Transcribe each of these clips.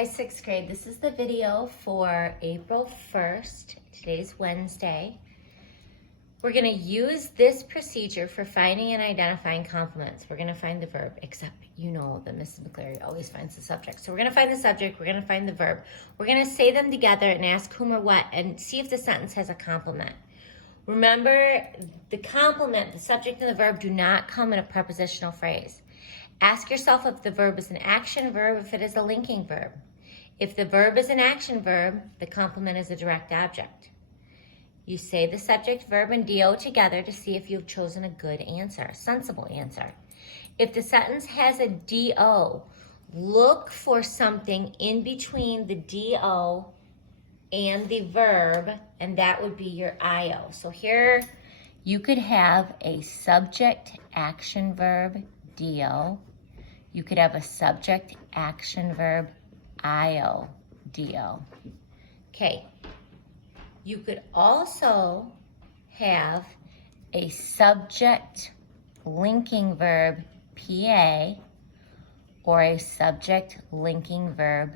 Hi, sixth grade. This is the video for April 1st. Today's Wednesday. We're going to use this procedure for finding and identifying complements. We're going to find the verb, except you know that Mrs. McCleary always finds the subject. So we're going to find the subject, we're going to find the verb. We're going to say them together and ask whom or what and see if the sentence has a complement. Remember, the complement, the subject and the verb do not come in a prepositional phrase. Ask yourself if the verb is an action verb, if it is a linking verb. If the verb is an action verb, the complement is a direct object. You say the subject, verb, and do together to see if you've chosen a good answer, a sensible answer. If the sentence has a do, look for something in between the do and the verb, and that would be your io. So here you could have a subject, action verb, do. You could have a subject, action verb, io, do. Okay. You could also have a subject linking verb, pa, or a subject linking verb,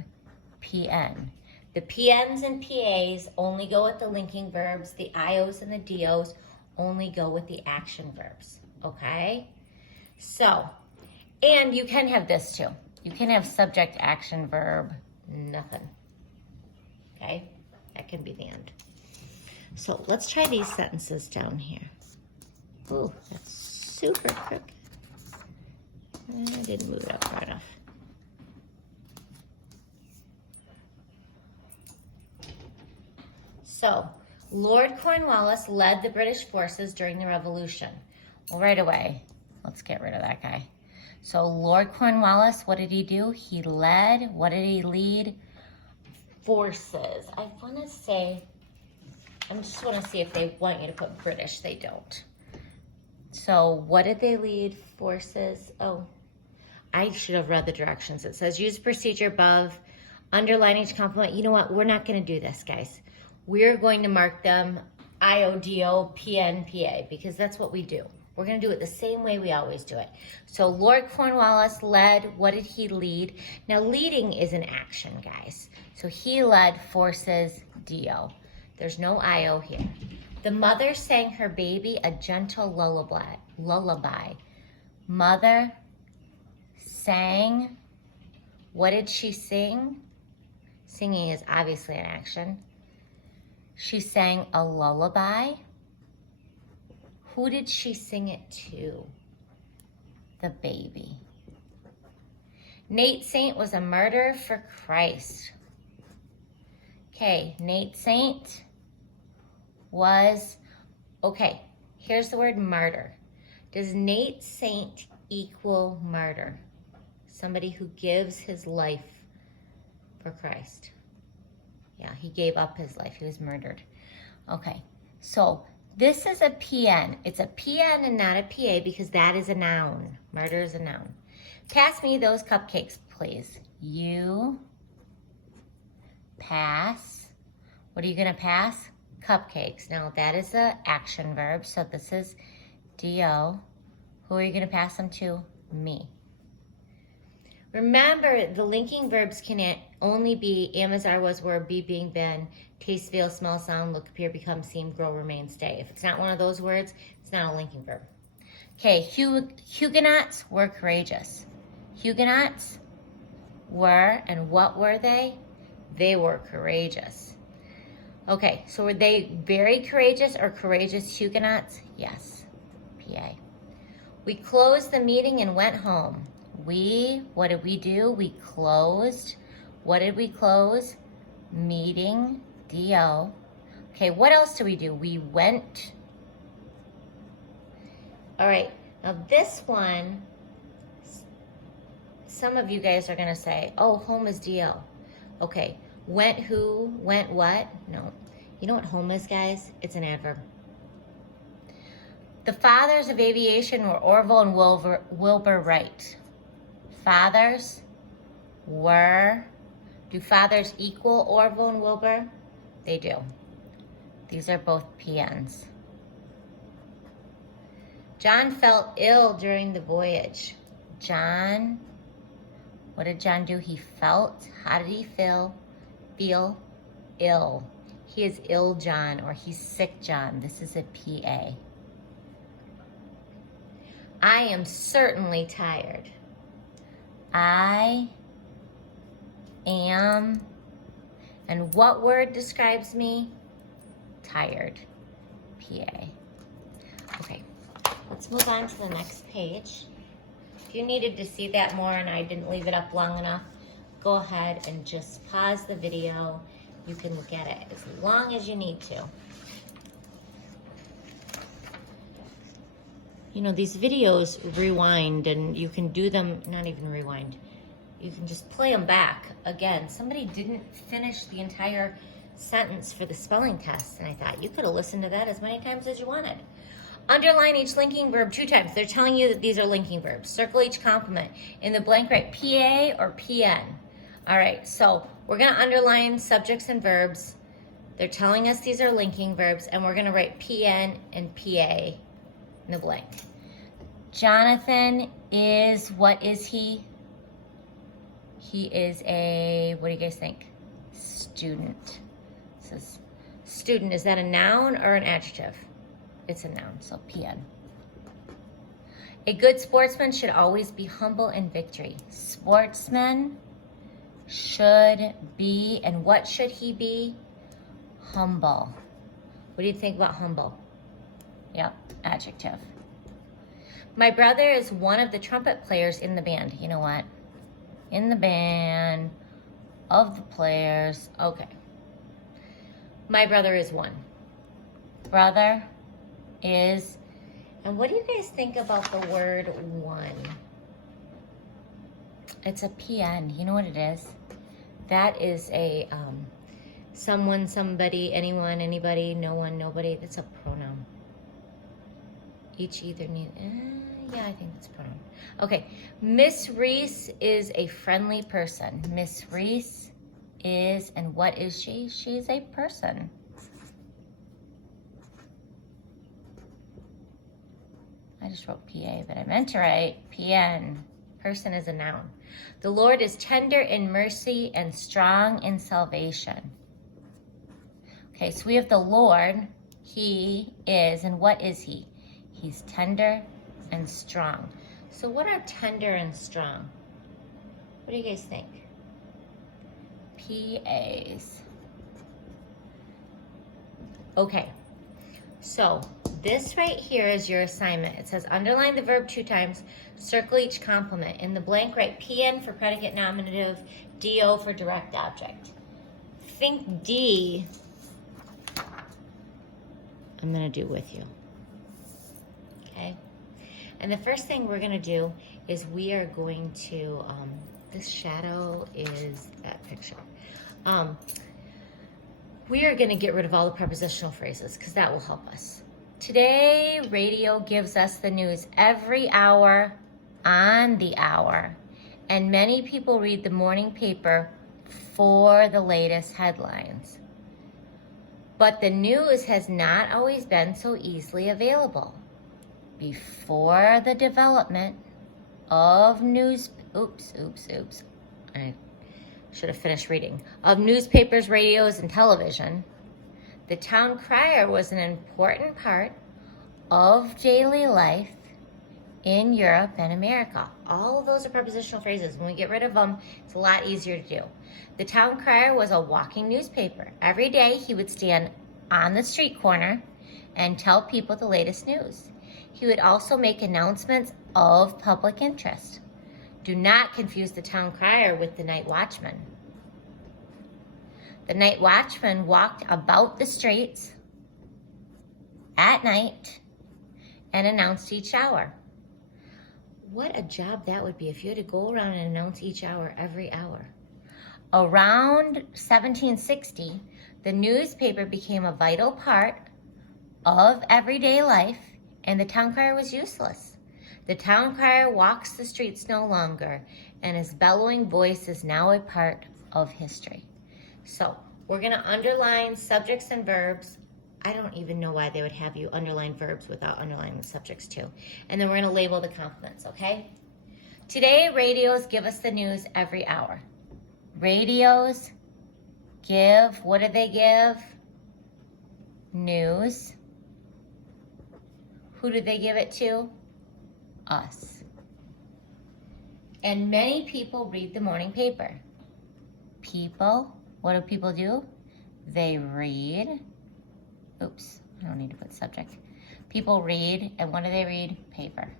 pn. The pns and pas only go with the linking verbs. The ios and the dos only go with the action verbs, okay? So, and you can have this too. You can have subject, action, verb, nothing. Okay? That can be the end. So let's try these sentences down here. Oh, that's super crooked. I didn't move it up far enough. So, Lord Cornwallis led the British forces during the Revolution. Well, right away, let's get rid of that guy. So Lord Cornwallis, what did he do? He led, what did he lead? Forces. I want to say, I just want to see if they want you to put British. They don't. So what did they lead? Forces. Oh, I should have read the directions. It says use procedure above, underline each complement. You know what? We're not going to do this, guys. We're going to mark them IODO, PN, PA, because that's what we do. We're going to do it the same way we always do it. So Lord Cornwallis led. What did he lead? Now, leading is an action, guys. So he led forces, do. There's no IO here. The mother sang her baby a gentle lullaby. Mother sang. What did she sing? Singing is obviously an action. She sang a lullaby. Who did she sing it to? The baby. Nate Saint was a martyr for Christ. Okay, Nate Saint was, okay, here's the word martyr. Does Nate Saint equal martyr? Somebody who gives his life for Christ. Yeah, he gave up his life. He was murdered. Okay, so this is a PN. It's a PN and not a PA because that is a noun. Murder is a noun. Pass me those cupcakes, please. You pass. What are you going to pass? Cupcakes. Now, that is an action verb, so this is do. Who are you going to pass them to? Me. Remember, the linking verbs can only be am, as, are, was, were, be, being, been, taste, feel, smell, sound, look, appear, become, seem, grow, remain, stay. If it's not one of those words, it's not a linking verb. Okay, Huguenots were courageous. Huguenots were, and what were they? They were courageous. Okay, so were they very courageous or courageous Huguenots? Yes, PA. We closed the meeting and went home. What did we do? We closed. What did we close? Meeting, do. Okay, what else did we do? We went. All right, now this one, some of you guys are gonna say, oh, home is do. Okay, went who, went what? No, you know what home is, guys? It's an adverb. The fathers of aviation were Orville and Wilbur Wright. Fathers were, do fathers equal Orville and Wilbur? They do. These are both PNs. John felt ill during the voyage. John What did John do? He felt. How did he feel? Feel ill. He is ill, John, or he's sick, John. This is a PA. I am certainly tired. I am, and what word describes me? Tired. PA. Okay, let's move on to the next page. If you needed to see that more and I didn't leave it up long enough, go ahead and just pause the video. You can look at it as long as you need to. You know, these videos rewind, and you can do them, not even rewind. You can just play them back again. Somebody didn't finish the entire sentence for the spelling test, and I thought you could have listened to that as many times as you wanted. Underline each linking verb 2 times. They're telling you that these are linking verbs. Circle each complement. In the blank, write PA or PN. All right, so we're going to underline subjects and verbs. They're telling us these are linking verbs, and we're going to write PN and PA in the blank. Jonathan is, what is he? He is a, what do you guys think? Student. It says student. Is that a noun or an adjective? It's a noun, so PN. A good sportsman should always be humble in victory. Sportsman should be, and what should he be? Humble. What do you think about humble? Yep, adjective. My brother is one of the trumpet players in the band. You know what? In the band of the players. Okay. My brother is one. Brother is, and what do you guys think about the word one? It's a PN. You know what it is? That is a someone, somebody, anyone, anybody, no one, nobody. That's a pronoun. Each, either, need. Yeah, I think that's a pronoun. Okay. Miss Reese is a friendly person. Miss Reese is, and what is she? She's a person. I just wrote PA, but I meant to write PN. Person is a noun. The Lord is tender in mercy and strong in salvation. Okay, so we have the Lord. He is, and what is he? He's tender and strong. So what are tender and strong? What do you guys think? PAs. Okay, so this right here is your assignment. It says underline the verb 2 times, circle each complement. In the blank, write PN for predicate nominative, DO for direct object. Think D, I'm gonna do with you, okay? And the first thing we're gonna do is we are going to, this shadow is that picture. We are gonna get rid of all the prepositional phrases because that will help us. Today, radio gives us the news every hour on the hour, and many people read the morning paper for the latest headlines. But the news has not always been so easily available. Before the development of I should have finished reading. Of newspapers, radios, and television, the town crier was an important part of daily life in Europe and America. All of those are prepositional phrases. When we get rid of them, it's a lot easier to do. The town crier was a walking newspaper. Every day he would stand on the street corner and tell people the latest news. He would also make announcements of public interest. Do not confuse the town crier with the night watchman. The night watchman walked about the streets at night and announced each hour. What a job that would be if you had to go around and announce each hour every hour. Around 1760, the newspaper became a vital part of everyday life, and the town crier was useless. The town crier walks the streets no longer, and his bellowing voice is now a part of history. So we're going to underline subjects and verbs. I don't even know why they would have you underline verbs without underlining the subjects too. And then we're going to label the complements, okay? Today, radios give us the news every hour. Radios give, what do they give? News. Who do they give it to? Us. And many people read the morning paper. People, what do people do? They read. Oops, I don't need to put subject. People read, and what do they read? Paper.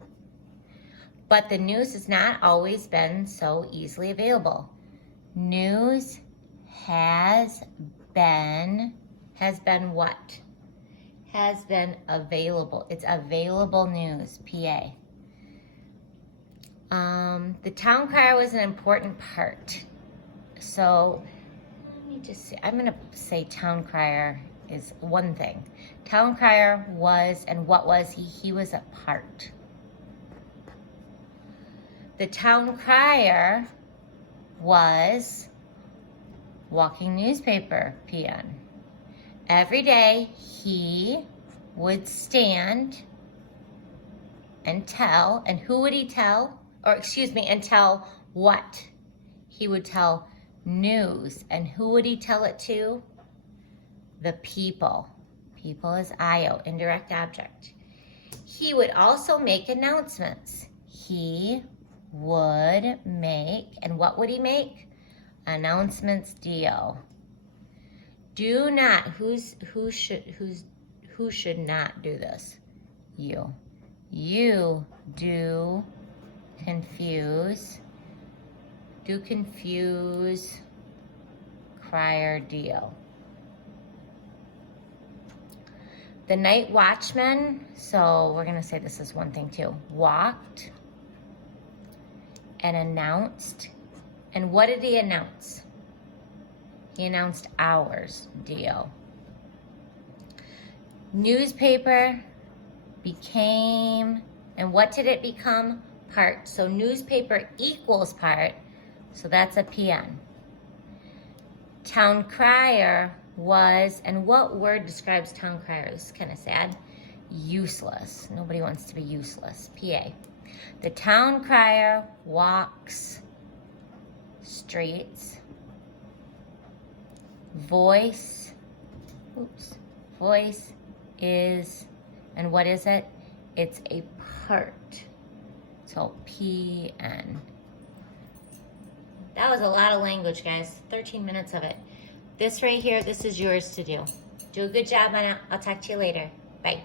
But the news has not always been so easily available. News has been what? Has been available. It's available news, PA. The town crier was an important part. So let me just see. I'm going to say town crier is one thing. Town crier was, and what was he? He was a part. The town crier was walking newspaper peon. Every day he would stand and tell, and who would he tell? And tell what? He would tell news. And who would he tell it to? The people. People is IO, indirect object. He would also make announcements. He would make, and what would he make? Announcements, DO. Do not, who should not do this? You. You do confuse crier, DO. The night watchman, so we're going to say this is one thing too, walked and announced. And what did he announce? He announced hours, DO. Newspaper became, and what did it become? Part. So newspaper equals part, so that's a PN. Town crier was, and what word describes town crier? This is kind of sad. Useless. Nobody wants to be useless. PA. The town crier walks streets. Voice is, and what is it? It's a part. So PN. That was a lot of language, guys. 13 minutes of it. This right here, this is yours to do. Do a good job on it. I'll talk to you later. Bye.